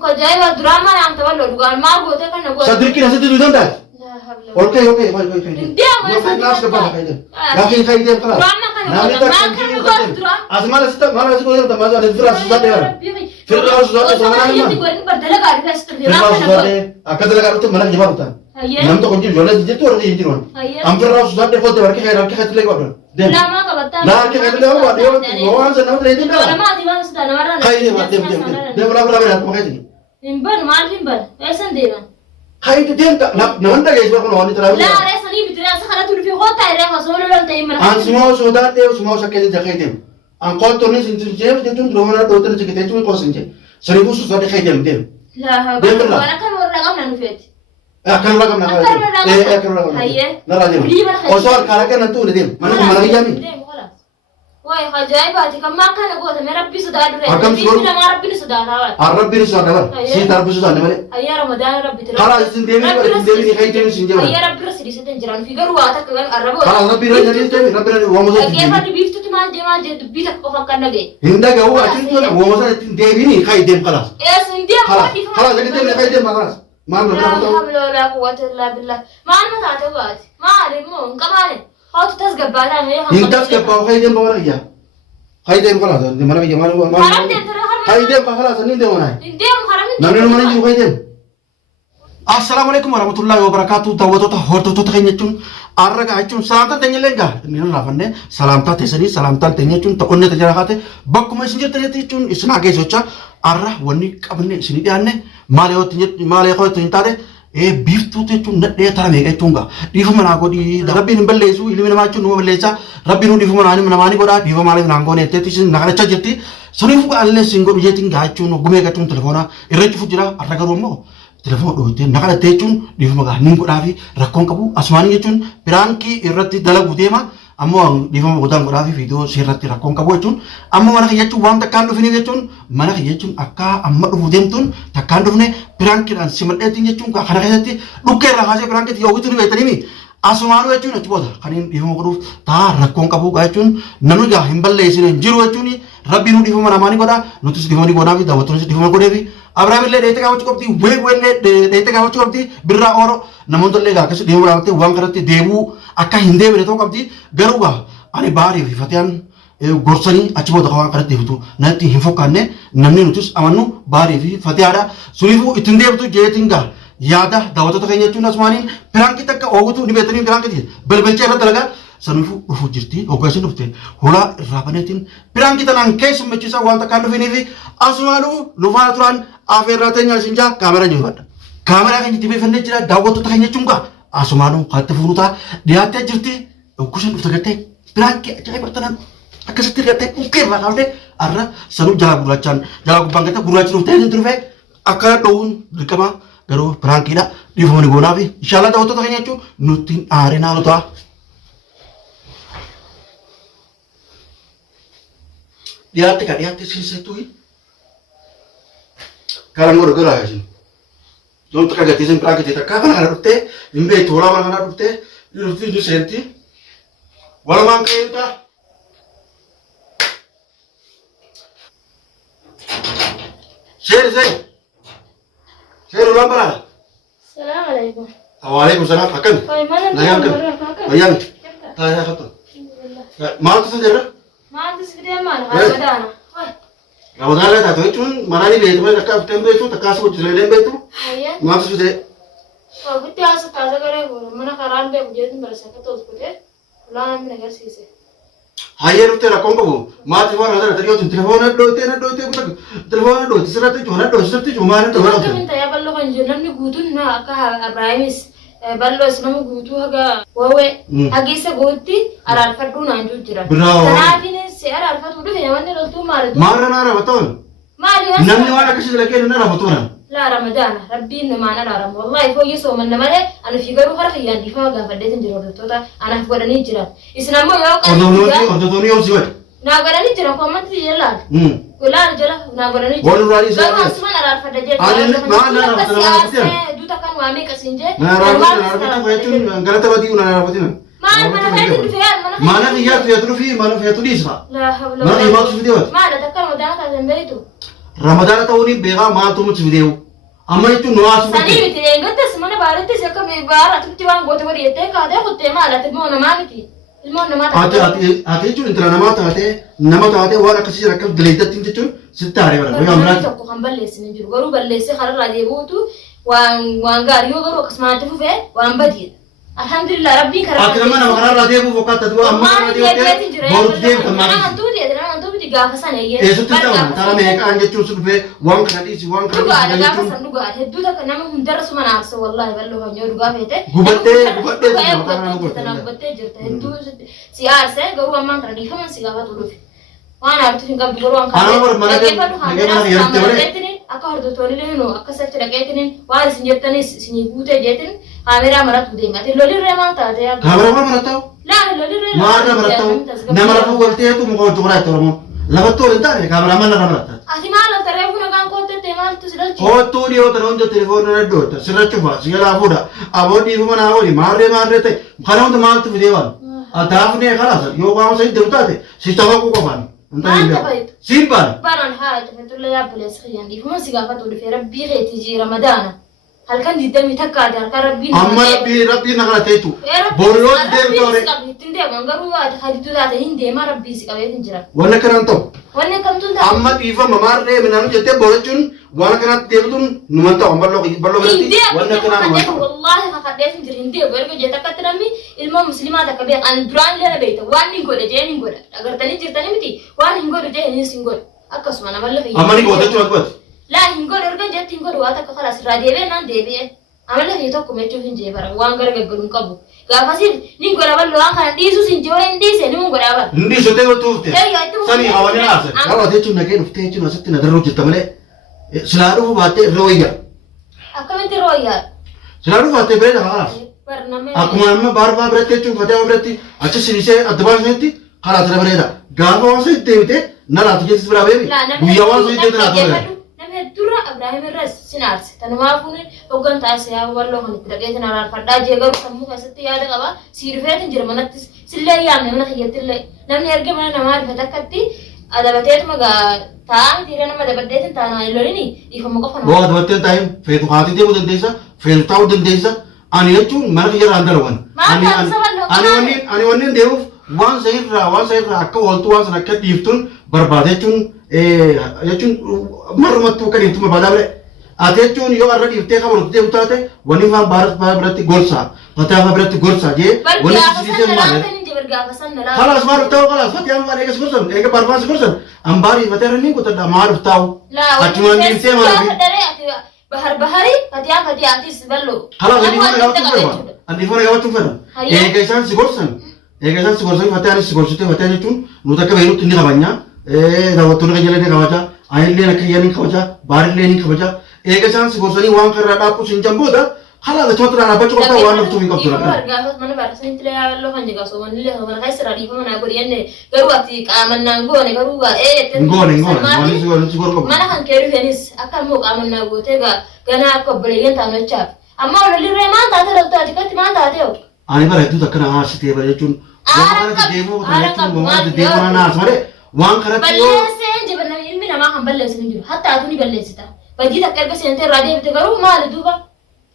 كجاي ودراما عم تولوا دوغان ما غوته كان غوته صدرك كده صدرك دون ده اوكي اوكي باي باي ما الناس كبار كده لكن خيدين خلاص دراما كان غوته ما كان غوته دراما أزمان است ما لا تقول أنت ما زال الفراش زاد يا فراش زاد زمان ما يقولون بدل قاعد فاستر فراش زاد أكيد لك أنت ما نجيب أنت نام تو كنتي جولا جيت تو رجع يجيرون أم فراش زاد يفوت بركة خير بركة خير لك بابا لا ما قبضت لا كي خير لك بابا هو أنت نام تريدين لا ما ديوان سدانا مرة خير ما ديم ديم بلا بلا بلا ما خير إمبر ما إمبر إيش ندينا خير ديم نام ترى إيش بكون هوني ترى لا رأس نيجي بتري أسا خلا تقول في خط تايره خسول ولا تايم من أن سماو سودان ده سماو سكين جاكي ديم أن قال توني سنتين جيم جتون درومنا دوتر جكتة جوي قاسين جي سريبو سودان خير ديم لا أنا كان ورا قام ننفيت أكلم لكم نقول إيه أكلم لكم لا لا ديم أصور كاركن أنتوا نديم mana يجامي واي خجاي باتي كم ما كان قوته ما ربي سداد أكم سور ما ربي سداد ربي رسول الله سي تربي سداد نبله أيا رمضان ربي ترى خلاص سنديمي خير ديم سنجوا أيا ربي رسول الله تنجران في قروا أتاك كمان الربو خلاص ربي رسول ربي رسول ومزه أكيد ما بيفتح تمان جمال جد بيتك كفاك كنا جاي هندا جوا عشان تقول ومزه ديمي خير ديم خلاص إيه سنديم خلاص لكن ديم خير ديم خلاص ما لا حول ولا قوة إلا بالله ما أنا تعتقد ما علمون كمان هاو تتسقى بعدها هي تسقى خير ديم بورا خير ديم خلاص mana يجي ما خير ديم خلاص نيندم ونا نمن من يجي خير ديم السلام عليكم ورحمة الله وبركاته دوّتوتا هورتوتا خينيتون أرجع عيتون سلامتا تنيلنجا نينا رافنة سلامتا تسني سلامتا تنيتون تقولنا تجارهاته بكم مسنجر تنيتون إسنا كيسوتشا أرجع وني كابني سني ديانة ماليو تنيت ماليو تنيتاره بيفتو تيتون نتيه ترى ميجا تونغا ديفو مناغو دي ربي نبليزو إلي مناماتشون نو بليزا ربي نو ديفو مناني مناماني بودا ديفو مالي نانغو نتيه تيسن نغلا تجرتي سنيفو ألله سينغو بيجتين غاچون غوميجا تون تلفونا إرجع فوجرا أرجع رومو telepon doite nakala techun difu maga ningo dafi rakon kabu asmani yechun piranki irratti dalagu dema ammo difu maga godan godafi video sirratti rakon kabu yechun ammo mana yechu wan takkan dufini yechun mana yechun akka amma dufu demtun takkan dufne piranki dan simadeti yechun ka khana khayati dukke rahase piranki yogitu ni betanimi asmanu yechun achboda khanin difu maga duf ta rakon kabu gachun nanu ga himballe isine jiru yechuni rabbi nu difu mana mani goda nutus difu ni gonafi dawatun difu maga godevi Abraham le dete kawo chukopti we le dete kawo chukopti birra oro namondo le ga kasu dewu rawte wang karate dewu akka hinde bere to kapti garuga ani bari fi fatian gorsani achbo da kawan karate hutu nati hinfokanne namni nutus amannu bari fi fatiara sunifu itinde butu jetinga yada dawato to kenya tuna asmani piranki takka ogutu ni betani piranki belbelche ra talaga sanifu ufu jirti ogasin dufte hola rabanetin piranki tanan kesu mechisa wanta kandu finifi asmanu lufana turan aferratenya sinja kamera nyubat kamera kan tibe fenne jira dawato takanya chunga asmanu khatte furuta diate jirti kusen dufte gatte piranki ajai bertanan akasati gatte uke banalde arra sanu jala gurachan gurachan dufte ndurfe akara daun dikama garo piranki da difoni gonafi inshallah dawato takanya chu nutin arena lota diate sisitui Kalau mau gerak aja, jangan terkaget izin praktek kita. Kapan ada rute, imbe thola mana ada rute, rute itu senti. Walau mangke itu, share ulang mana? Assalamualaikum. Waalaikumsalam. Akan? Nayang kan? Nayang. Tanya kata. Mana tu saja? Mana tu sekitar mana? Ramadan. Ramadan le tato itu mana ni betul mana tak tembe itu tak kasut jadi lembe itu. Mana tu sudah? Oh, kita asal taza kerja guru. Mana karan be ujian berasa kita terus kerja. Pulang negara sih. Hayır utte rakon kabu. Mana tu mana ada teriak telefon ada doite bukan telefon ada doite serat itu mana doite serat itu mana tu mana? Kita minta ya ballo kan jalan ni gudun na akah Abrahamis. Ballo senamu gudu haga wawe hagi se guti aral fatu nanju jira. Tapi ni se aral fatu udah yang mana lalu tu maru. Maru nara betul. Maru. Namni mana kasih lagi nara betul nara. La Ramadan, Rabbi nama nara Ram. Wallahi kau yeso mana mana, anu figaru harus yang difaga gafade jiro betul ta. Anak gua ni jira. Isnamu ya kan. Ordo doni orang siapa? Nagara ni jira kau mati jelas. Kular jira nagara ni. Walau rali siapa? Kalau semua nara fade jira. Mana nara betul? Duta kan wami kasinje. Nara betul enggak tahu bagi nara betul. Mana kayak itu fiar mana iya tu ya tu fi mana fi tu di sana. La hawla. Mana imak tu dia. Mana takkan modal tak sampai itu. رمضان توني بيغا ما تومت فيديو أما يتو نواس سني بتي قد اسمنا بارتي سكا بارا تبتي وان قوت وريتك هذا خدت ما لا تبون ما بتي المون ما ate jechuun intala namaa taate waan akkasii rakkab daleettatti jechuun sittaare bara guyyaa amraati tokko kan balleessine jiru garuu balleessee kararraa deebi'uutu waan gaarii yoo garuu akkasumatti fufee waan badiidha alhamdulillah rabbiin karaa ati nama kararraa deebi'uuf fakkaata du'a amma kararraa deebi'ee borutti deemta maali nama tuuti gaafa sana eessutti ta'u tara meeqaan jechuun sun dhufee waan kana dhiisi waan kana dhugaadha gaafa san dhugaadha hedduu takka nama hundarra suma naarsa wallaahi balloo kan yoo dhugaa feete gubattee jirta hedduu si aarse garuu ammaan kana dhiifaman si gaafatu dhufe waan aartu hin qabdu garuu waan kana dhaggeeffadhu kan akka hordoftoonni leenu akka satti dhaqeetiniin waan isin jettanis isinii guutee jeetin kaameraa maratu deemate lolirree maal taate kaameraa marataa'u laa lolirree maal marataa'u nama lafa walteetu muka hojii qoraatti oromoo lafattu waliin taane kaameraa mana nama marataa'u ati maal tareefu nagaan koottette maaltu si dhalchi kootuu dhiyoo tana hunda telefoona dhadhoota sirrachu faa si jalaa fuudha aboo dhiifuma naa ooli maarree ta'e kana hunda maaltu fidee waan ataafnee kalaasa yoo qaama sa hiddeemu taate si tafaquu qofaan Simpan. Baran haala tafatulla yaabbilees xiyyaan dhiifuma si gaafatu dhufee rabbii keetii jii ramadaana halkan diddamii takka ade halkan rabbiin amma rabbiin na kana teetu boriyoos deemtu ore ittiin deeman garuu ati hadidu taate hin deema rabbii si qabeetin jira wanna kanaan ta'u wanni kamtuun taate amma dhiifama maarree minaan jettee boorachuun waan kanatti deebituun numan ta'u balloo biratti wanna kanaan waan ta'u wallahi kakadheetin jira hin deebu erga jee takkatti namni ilma muslimaa takka beek an duraan illee beekta waan hin godhe jeen hin godha agartanii jirtanii miti waan hin godhu jee hinis hin godhu akkasuma namallee fayyadu amma ni gootachuu akkati laa hin godhu erga jetti hin godhu waa takka kalaas irraa deebi'ee naan deebi'ee amallee fi tokko mechuuf hin jeebara waan gara gaggaluun qabu gaafasi nin godha ballo waan kana dhiisus hin jee hin dhiise ni mun godha bara hindi sotee wattu ufte sani hawani naase gawa jechuun nageen ufte jechuun asitti na darroo jirta malee silaa dhufu baattee irra wayyaa akkamitti irra wayyaa silaa dhufu baattee beela kalaas akkuma amma baarbaa biratti jechuun fatee biratti achi sinisee adda baasnetti kalaas irra bareeda gaafa waan sun deebite na laatu jeessis biraa beebi guyyaa waan sun deebite naatu bareeda dura Ibrahim irras sinaarse tanumaafuu hoggan taasise yaa walloo kan itti dhaqeetin araarfadhaa jee garuu sammuu keessatti yaada qaba sii dhufeetin jira manatti sillee yaamne mana kiyyattillee namni erge mana namaa dhufe takkatti adabateetuma taa'aa mitiira nama dabaddeetin taanaa lolini dhiifama qofa nama boo adabatteen taa'in feetu haati deemuu dandeessa feetu taa'uu dandeessa ani jechuun mana kiyyarraan dalawan ani wanniin deemuuf waan sa'irraa akka ooltu waan sana akka dhiiftuun barbaade jechuun marmattuu akka dhiiftu barbaadaa bire ati jechuun yoo arra dhiiftee qabarutti deemu taate wanni faan baara biratti gorsaa fataafa biratti gorsaa jee wanni sisiisee maale kalaas maal ta'u kalaas fatee amma eegas gorsan eega barbaansi gorsan ambaarii fatee irra ni qotadha maal ta'u achumaan dhiiftee maal bahari fatee atis ballo kalaas ani fana gabachuun fedha eega isaan si gorsan fatee anis si gorsite fatee jechuun nuti akka beeknutti ni qabanyaa daawwattoonni kan jallee kabaja ayillee akka yaaniin kabaja baarillee ni kabaja eega isaan si gorsanii waan karraa dhaabuu sin jambooda halaa gachumatti dhaabbachuu qabtaa waan naftuu hin qabdu lafa gaafas mana baarasanitti illee yaaballoo kan jigaa soomanii illee mana keessa irraa dhiifama naa godhi jenne garuu ati qaamannaan goone garuu goone waan si goone qabu mana kan kee dhufeenis akka immoo qaamannaa gootee ganaa akka obboleeyyan taanachaaf amma ololirree maan taate loltuu ati katti maan taate yoo ani bara hedduutu akkana haasitee bara jechuun waan kanatti deemuu naas malee waan kanatti yoo balleessee jibanna ilmi namaa kan balleessu ni jiru hatta atu ni balleessita badii takka erga seentee irraa deebite garuu maali duuba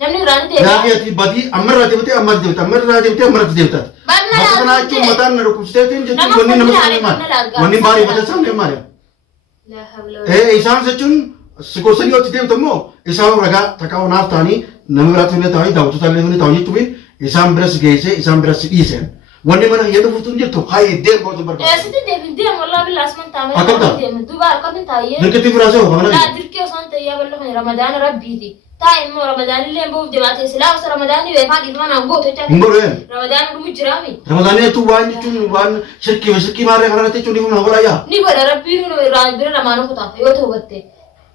namni irraa ni deebi'a yaaqeeti badii amma irraa deebite amma deebite amma irraa deebite amma irratti deebitaati bakka kanaa jechuun mataan na dhukkubsiteetiin jechuun wanni nama saamee maali wanni baarii bata saamee maali isaan jechuun si gorsanii yoo itti deemte immoo isaan ragaa takkaa onaaf ta'anii nama biraatti illee ta'anii daawwattoota illee illee ta'anii jechuun isaan biras geessee isaan biras dhiiseen wanni mana yadu futuun jirtu haayee deemu gooti barbaada. Sitti deemin deemu wallaahi billaas man taa'ame. Akkam ta'a? Duuba harkatti taa'ee. Dirqiti firaasee hoo kamana? Laa dirqii osoo hin ta'ee ballo kan ramadaana rabbiiti. Taa'e immoo ramadaanni illee bahuuf jiraate silaa osoo ramadaanni beekaa dhiifama naan goote jecha. Hin godhu yeen. Ramadaanni dhumu jiraami. Ramadaanni jechuun waan jechuun waan shirkii maarree kanarratti jechuun dhiifama godhaa yaa. Ni godha rabbiin bira lamaanuu kutaaf yoo ta'u batte.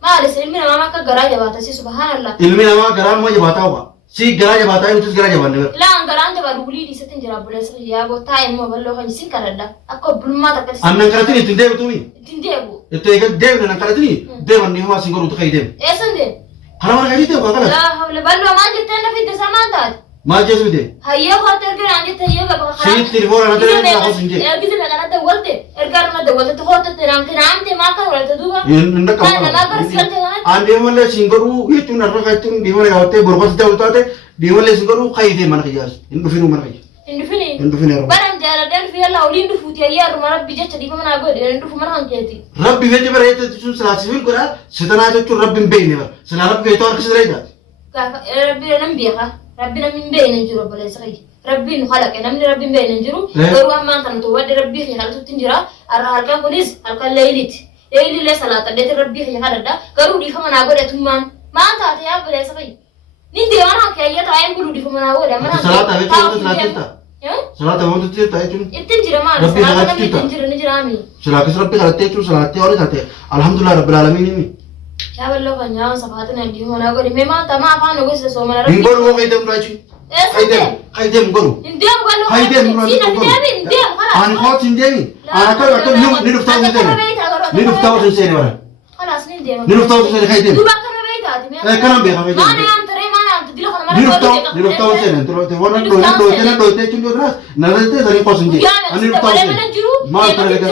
Maali ilmi namaa akka garaa jabaata si subhaanallah. Ilmi namaa garaa immoo jabaataa ho'a. Si garaa jabaataa nutis garaa jabaanne bira. Laan garaan jabaa dugulii dhiisatti hin jira buleessa yaa goota immoo balloo kan isin kadhadha akka obbulummaa takka isin. Annan kadhatin ittiin deebituumi. Ittiin deebu. Itti eega deebine nan kadhatini deeman dhiifamaa sin godhuutu ka'ii deemu. Eessan deemu? Kana waan gadi deemu kakala. Laa hawle balloo maan jettee na fidde isaa maan taate? ما جاز بدي هيا خاطر كده عندي تهيا بقى خلاص شيء التليفون أنا ترى لا خلاص نجي قبل ما انا دولت ارجع انا دولت تخوت تنام ما كان ولا تدوبا عندك انا ما برسلت وانا عندي ولا سينغرو يتون الرقة يتون دي ولا يهوتي برغوث تاوتاتي دي ولا سينغرو خايدي من خياس إنه فينو من خياس إنه فيني رب برام جالا دل في الله ولين دفوت يا رب بيجت دي فمن أقول إنه دفوت من هنجتي ربي في جبر هيت تشوف سلاسل فين كذا ستنا تقول ربي مبيني بر سنا ربي يتوار كسر هيدا كاف ربي نبيها ربنا من بين نجرو بلا سري ربي نخلق أنا من ربي بين نجرو لو ما أنت نتوه ربي خي خلاص تنجرا أرهالك كونيس هالك ليلت ليلة صلاة ده ربي خي خلاص ده كرو دي فمن أقول أتومان ما أنت أتيا بلا سري نيجي أنا كأيه تايم كرو دي فمن أقول أنا صلاة هذي صلاة ما تطير تايجون يتنجر ما صلاة ما يتنجر نجرامي صلاة كسر ربي خلاص تيجون صلاة تيوري تاتي الحمد لله رب العالمين مي يا والله فنيا صفاتنا دي هنا قولي ما تما فانو قصة سومنا ربي إنقول هو قيدم راجي قيدم قولو نديم قالوا قيدم نديم خلاص أنا خاطر نديمي أنا كل يوم نلفتاو نديمي نلفتاو تنسيني ورا خلاص نديم نلفتاو تنسيني قيدم دوبا كانوا بيتاتي كلام بيها قيدم ما نام ترى ما نام تدي لك أنا نلفتاو تنسيني تروح دويتة تشوف الناس نرد تزاري قاسنجي أنا نلفتاو تنسيني ما ترى لك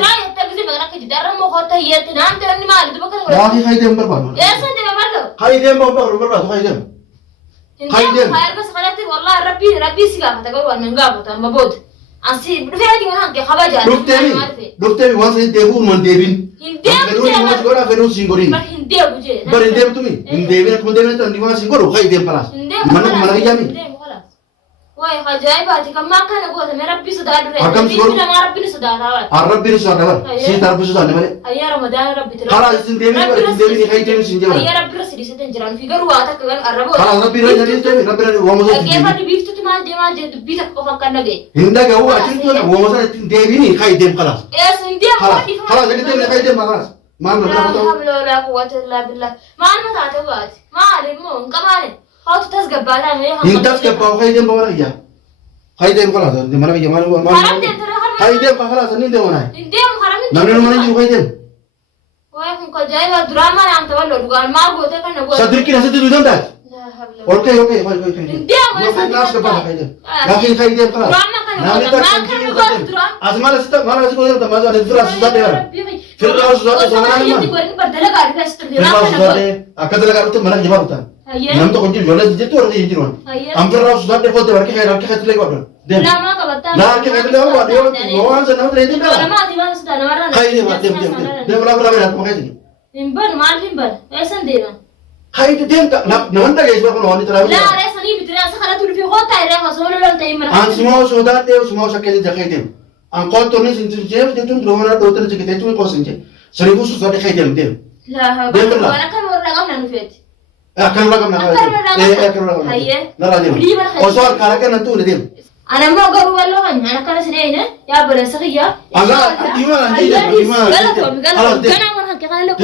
لا أخي قيدم بربان قيدم بربان قيدم قيدم خير بس خلاتي والله ربي سيجا تقول أنا نجابه تام بود أنسي بفعل يوم هنك خباجة دكتور واسه دهون من دهين هندي ما تقول أفنو سينغورين هندي بوجه هندي بتومي هندي كم دهين تاني ما سينغورو قيدم خلاص mana kijami واي خجاي باتي كم ما كان أقول أنا ربي سداد أكم سور ما ربي سداد ربي سداد سين تربي سداد نبله أيا رمضان ربي ترى خلاص سندمي خيتين سنجوا أيا ربي رسلي ستنجران في قروا أتاك الربو خلاص ربي ربي ومسا أكيد هذا بيفتو تمان جد بيتك كفاك كنا جاي هندا جوا أشين تونا ومسا تندمي خيتين خلاص يا سندي خلاص لكن خيتين خلاص ما لا حول ولا قوة إلا بالله ما أنا تعتبرت ما علم كمان هاتو تسقط بعدها هي تسقط خيتين بورا يا خيتين خلاص mana كي ما خيتين خلاص نيندم ونا ندم خرامين نحن ما نجيب خيتين واي هم كجاي ودراما يا أنت والله دوغان ما قوته كنا قوته صدرك ناس تدودن ده اوكي ندم ناس كبار خيتين لكن خيتين خلاص دراما كنا ما كنا قوته أزمة لسه ما لسه كذا ده ما زال الفراس زاد ده الفراس زاد ده زمان ما الفراس زاد أكيد لك أنت ما نجيب أبدا نام تو كنتي جولا جيت ورا يجي جوان أم الفراس زاد ده خد ورك خير ورك خير تلاقي واحد لا ما كبرت لا كيف تلاقي واحد هو أنت نام تلاقي ده أنا ما ديوان سدانا ورا خير ما ده ولا بيرات ما خير إمبان ما إمبان إيشان دينا خير ده نام ده جيس بقول هوني ترى لا رأسني بتري أسا خلا تقول في خط تايره خسول ولا تايم مرة أن سماه سودان ده سماه شكل ده خير أن قال توني سنتجيب ده تون درونا دوتر جكتة تون قاسنجي سريبو سودان خير ده لا أنا كان ورا قام نفيت أكل رقم نهاية أكل رقم نرى ديم أصور كاركن أنتو نديم أنا ما قالوا والله أنا كان سنينه يا بلا سخية أنا ديما ديما خلاص أنا ما هنك قال له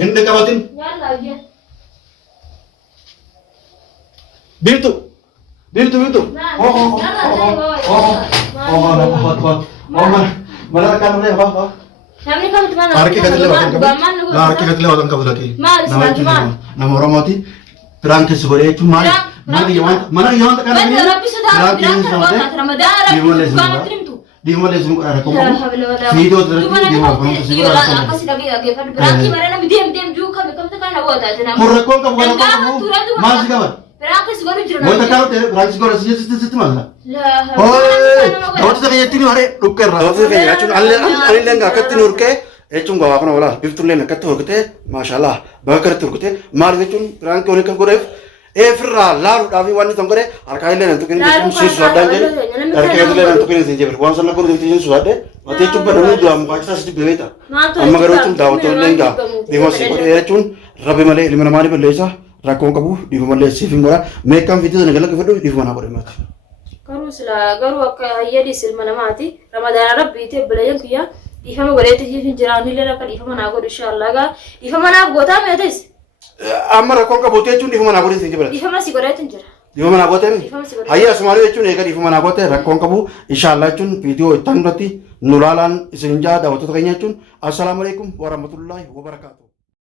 عندك كباتين يلا يا بيتو mana kan mana apa Kami kan teman Arki katile wakan kamu la arki katile wakan kamu lagi nama orang mati perang ke segera itu mana yang kan ini perang ke segera di mana lesung ada kamu video terus di mana kamu segera apa sih lagi perang ki mana nabi diam juga kamu tekan awak aja nama kurang kamu masih kamu perang ke segera jurus mau tak tahu perang segera situ mana oh waktu saya ini hari luker waktu saya cuma alih lengah ketin urke cuma bawa aku nawala betul lena ketin urke masalah bawa ketin urke mar itu perang kau ni kan korek Efra lalu tapi wanita tongkore arkai lena tu kini sih sudah je arkai lena tu kini sih je berkuasa nak korek tu sudah deh waktu itu pada dulu jam kaca sedih berita amma kalau cuma dawa tu lengah di mana sih korek cuma rabi malay lima nama ni berlesa rakon kabu di mana sih fingura mereka video negara kepada di mana korek mati قالوا كهيا دي سلمنا ماتي رمضان ربي تبلا ينكيا يفهم وليت يجي جراني لنا كان يفهم أنا أقول إن شاء الله كا يفهم أنا أقول ما يدرس أما ركون كبوتة تون يفهم أنا أقول إنتي بلا يفهم أنا سيقولات تنجر يفهم أنا أقول تاني هيا سماري تون يكاد يفهم أنا أقول تاني ركون كبو إن شاء الله تون فيديو تانغرتي نورالان إسنجا دعوة تغنيا تون السلام عليكم ورحمة الله وبركاته